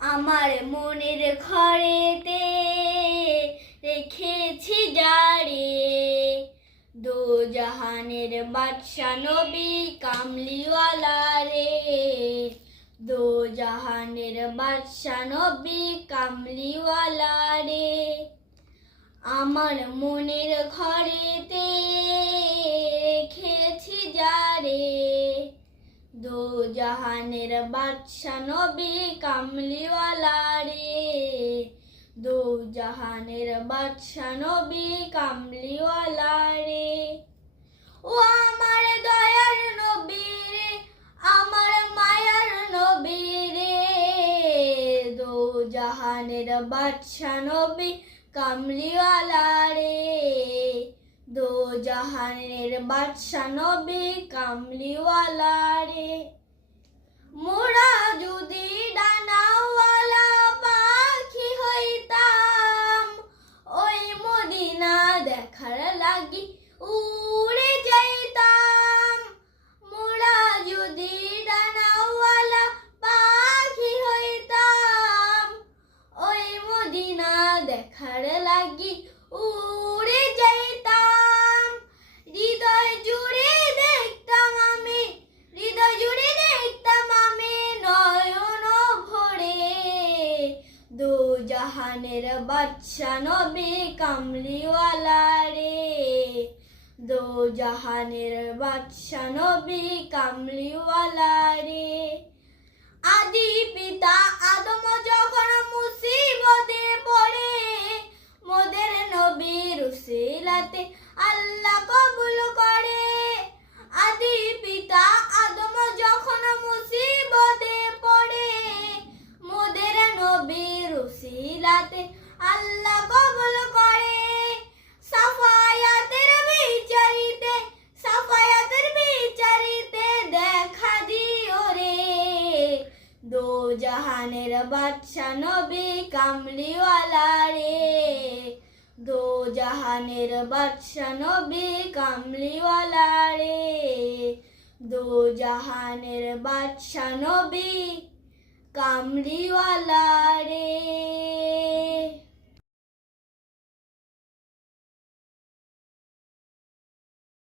আমার মনের ঘরেতে রেখেছি যারে, দো জাহানের বাদশা নবী কামলিওয়ালা রে, দো জাহানের বাদশা নবী কামলিওয়ালা রে। আমার মনের ঘরেতে রেখেছি যারে, দো জাহানের বাদশা নবী কামলিওয়ালা রে, দো জাহানের বাদশা নবী কামলিওয়ালা রে। ও আমার দয়ার নবী রে, আমার মায়ার নবী রে, দো জাহানের বাদশা নবী কামলিওয়ালা রে, দো জাহানের বাদশা নবী কামলিওয়ালা রে। মোরা যদি ডানাওয়ালা পাখি হইতাম, ওই মদিনা দেখার লাগি উড়ে যাইতাম। মোরা যদি ডানাওয়ালা পাখি হইতাম, ওই মদিনা দেখার লাগি উড়ে যাইতাম। হৃদয় জুড়ে দেখতাম আমি, হৃদয় জুড়ে দেখতাম আমি নয়ন ভরে, দো জাহানের বাদশা নবী কামলিওয়ালা রে, দো জাহানের বাদশা নবী কামলিওয়ালা রে। আদি পিতা আদম যখন মুসিবতে পড়ে, মোদের নবীর উসিলাতে আল্লাহ কবুল করে। আদি পিতা আদম যখন মুসিবতে পড়ে, মোদের নবীর উসিলাতে আল্লাহ কবুল করে। সাফায়াতের বিচারিতে, সাফায়াতের বিচারিতে দেখা দিও রে, দো জাহানের বাদশা নবী কামলিওয়ালা রে, দো জাহানের বাদশা নবী কামলিওয়ালা রে, দো জাহানের বাদশা নবী কামলিওয়ালা রে।